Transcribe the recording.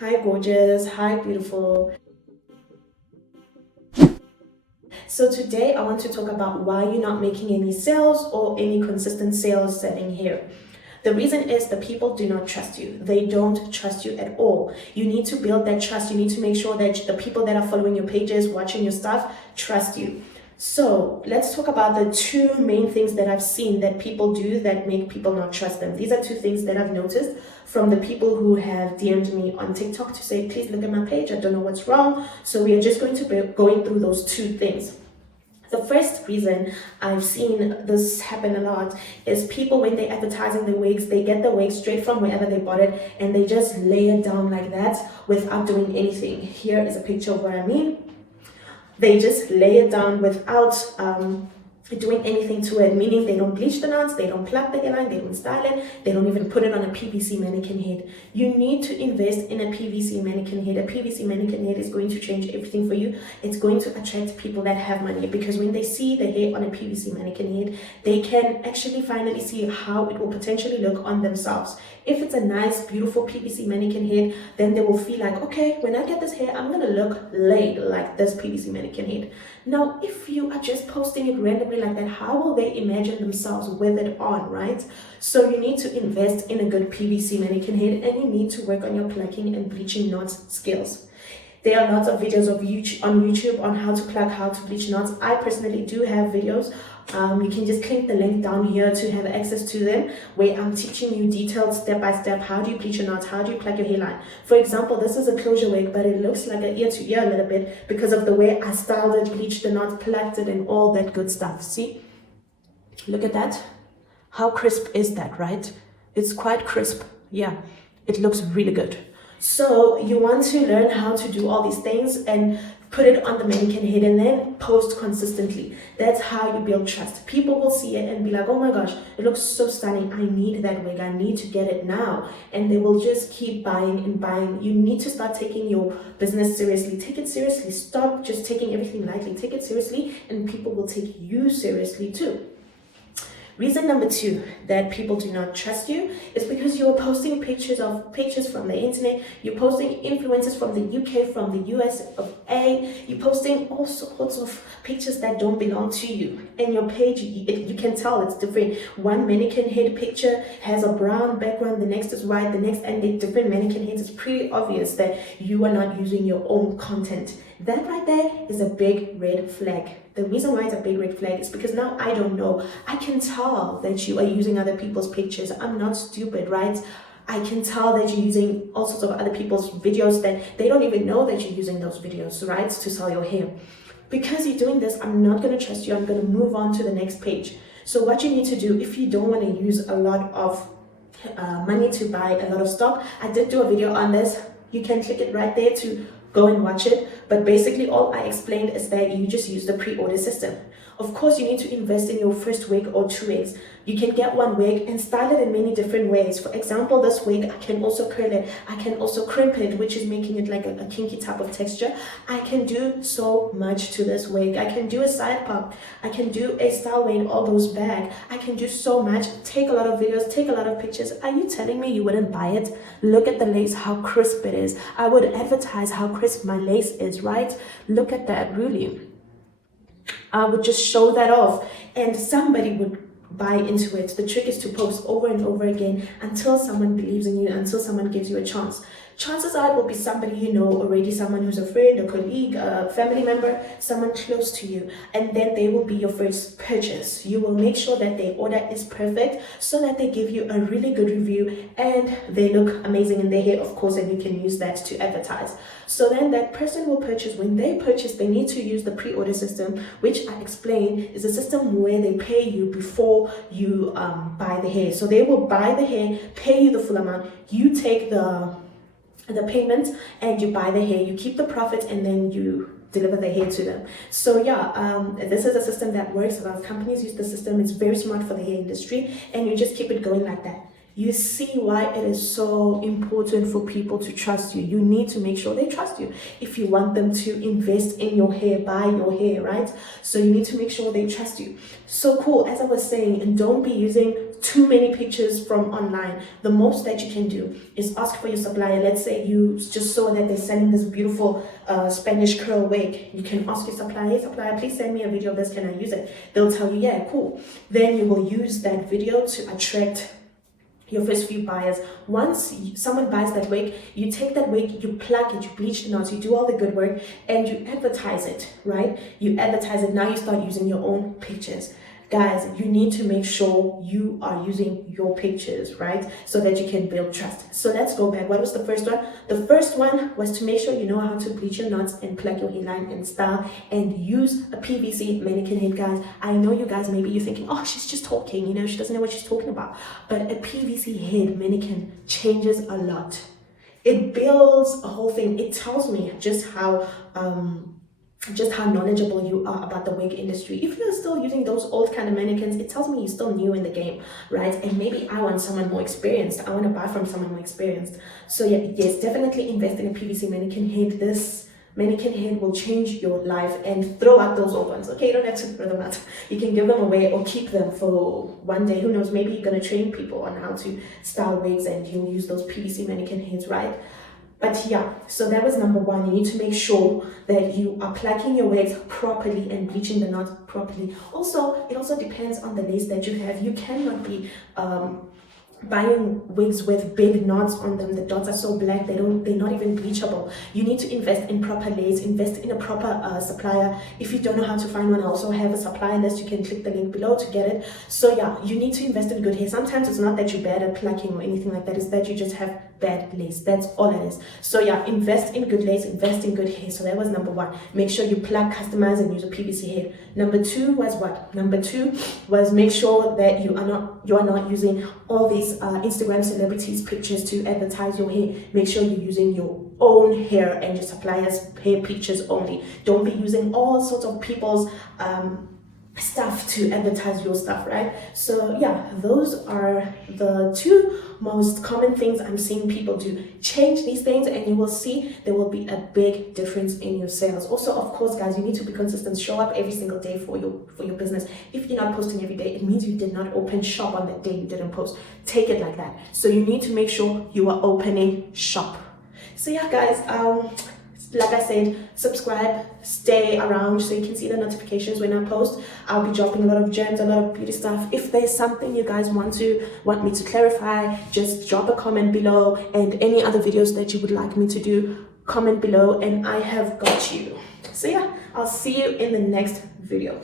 Hi, gorgeous. Hi, beautiful. So, today I want to talk about why you're not making any sales or any consistent sales setting here. The reason is the people do not trust you. They don't trust you at all. You need to build that trust. You need to make sure that the people that are following your pages, watching your stuff, trust you. So let's talk about the two main things that I've seen that people do that make people not trust them. These are two things that I've noticed from the people who have DM'd me on TikTok to say, please look at my page. I don't know what's wrong. So we are just going to be going through those two things. The first reason I've seen this happen a lot is people, when they're advertising the wigs, they get the wig straight from wherever they bought it and they just lay it down like that without doing anything. Here is a picture of what I mean. They just lay it down without doing anything to it, meaning they don't bleach the knots, they don't plug the hairline, they don't style it, they don't even put it on a PVC mannequin head. You need to invest in a PVC mannequin head. A PVC mannequin head is going to change everything for you. It's going to attract people that have money, because when they see the hair on a PVC mannequin head, they can actually finally see how it will potentially look on themselves. If it's a nice, beautiful PVC mannequin head, then they will feel like, okay, when I get this hair, I'm gonna look laid like this PVC mannequin head. Now, if you are just posting it randomly like that, how will they imagine themselves with it on, right? So you need to invest in a good PVC mannequin head, and you need to work on your plucking and bleaching knots skills. There are lots of videos on YouTube on how to plug, how to bleach knots. I personally do have videos. You can just click the link down here to have access to them, where I'm teaching you detailed step by step. How do you bleach your knots? How do you plug your hairline? For example, this is a closure wig, but it looks like an ear to ear a little bit because of the way I styled it, bleached the knots, plugged it, and all that good stuff. See? Look at that. How crisp is that, right? It's quite crisp. Yeah, it looks really good. So you want to learn how to do all these things and put it on the mannequin head and then post consistently. That's how you build trust. People will see it and be like, oh my gosh, it looks so stunning. I need that wig. I need to get it now. And they will just keep buying and buying. You need to start taking your business seriously. Take it seriously. Stop just taking everything lightly. Take it seriously, and people will take you seriously too. Reason number two that people do not trust you is because you're posting pictures from the internet. You're posting influencers from the UK, from the US of A. You're posting all sorts of pictures that don't belong to you. And your page, you can tell it's different. One mannequin head picture has a brown background, the next is white, the next, and the different mannequin heads. It's pretty obvious that you are not using your own content. That right there is a big red flag. The reason why it's a big red flag is because now I don't know. I can tell that you are using other people's pictures. I'm not stupid, right? I can tell that you're using all sorts of other people's videos that they don't even know that you're using those videos, right, to sell your hair. Because you're doing this, I'm not going to trust you. I'm going to move on to the next page. So what you need to do, if you don't want to use a lot of money to buy a lot of stock, I did do a video on this. You can click it right there to go and watch it. But basically all I explained is that you just use the pre-order system. Of course, you need to invest in your first wig or two wigs. You can get one wig and style it in many different ways. For example, this wig, I can also curl it. I can also crimp it, which is making it like a kinky type of texture. I can do so much to this wig. I can do a side pop. I can do a style weight all goes back. I can do so much. Take a lot of videos, take a lot of pictures. Are you telling me you wouldn't buy it? Look at the lace, how crisp it is. I would advertise how crisp my lace is, right? Look at that, really. I would just show that off and somebody would buy into it. The trick is to post over and over again until someone believes in you, until someone gives you a chance. Chances are it will be somebody you know already, someone who's a friend, a colleague, a family member, someone close to you, and then they will be your first purchase. You will make sure that their order is perfect so that they give you a really good review and they look amazing in their hair, of course, and you can use that to advertise. So then that person will purchase. When they purchase, they need to use the pre-order system, which I explained is a system where they pay you before you buy the hair. So they will buy the hair, pay you the full amount, you take the payment and you buy the hair, you keep the profit, and then you deliver the hair to them. So yeah, this is a system that works. A lot of companies use the system. It's very smart for the hair industry, and you just keep it going like that. You see why it is so important for people to trust you. You need to make sure they trust you if you want them to invest in your hair, buy your hair, right? So you need to make sure they trust you. So cool, as I was saying, and don't be using too many pictures from online, the most that you can do is ask for your supplier. Let's say you just saw that they're selling this beautiful Spanish curl wig. You can ask your supplier, hey supplier, please send me a video of this, can I use it? They'll tell you, yeah, cool. Then you will use that video to attract your first few buyers. Once someone buys that wig, you take that wig, you plug it, you bleach the knots, you do all the good work, and you advertise it, right? You advertise it. Now you start using your own pictures. Guys, you need to make sure you are using your pictures, right? So that you can build trust. So let's go back. What was the first one? The first one was to make sure you know how to bleach your knots and plug your hairline and style, and use a PVC mannequin head, guys. I know you guys, maybe you're thinking, oh, she's just talking, you know, she doesn't know what she's talking about. But a PVC head mannequin changes a lot. It builds a whole thing. It tells me just how knowledgeable you are about the wig industry. If you're still using those old kind of mannequins, it tells me you're still new in the game, right? And maybe I want someone more experienced. I want to buy from someone more experienced. So yeah, yes, definitely invest in a PVC mannequin head. This mannequin head will change your life. And throw out those old ones, okay? You don't have to throw them out. You can give them away or keep them for one day. Who knows, maybe you're going to train people on how to style wigs and you'll use those PVC mannequin heads, right? But yeah, so that was number one. You need to make sure that you are plugging your wigs properly and bleaching the knots properly. Also, it also depends on the lace that you have. You cannot be buying wigs with big knots on them. The dots are so black, they're not even bleachable. You need to invest in proper lace, invest in a proper supplier. If you don't know how to find one, I also have a supplier list. You can click the link below to get it. So yeah, you need to invest in good hair. Sometimes it's not that you're bad at plucking or anything like that, it's that you just have bad lace. That's all it is. So yeah, invest in good lace, invest in good hair. So that was number one. Make sure you plug, customize, and use a PVC head. Number two was what? Number two was make sure that you are not using all these Instagram celebrities pictures to advertise your hair. Make sure you're using your own hair and your suppliers' hair pictures only. Don't be using all sorts of people's stuff to advertise your stuff, right? So yeah, those are the two most common things I'm seeing people do. Change these things and you will see there will be a big difference in your sales. Also, of course, guys, you need to be consistent. Show up every single day for your business. If you're not posting every day, it means you did not open shop on that day you didn't post. Take it like that. So you need to make sure you are opening shop. So yeah, guys, like I said, subscribe, stay around so you can see the notifications when I post. I'll be dropping a lot of gems, a lot of beauty stuff. If there's something you guys want me to clarify, just drop a comment below, and any other videos that you would like me to do, comment below and I have got you. So yeah, I'll see you in the next video.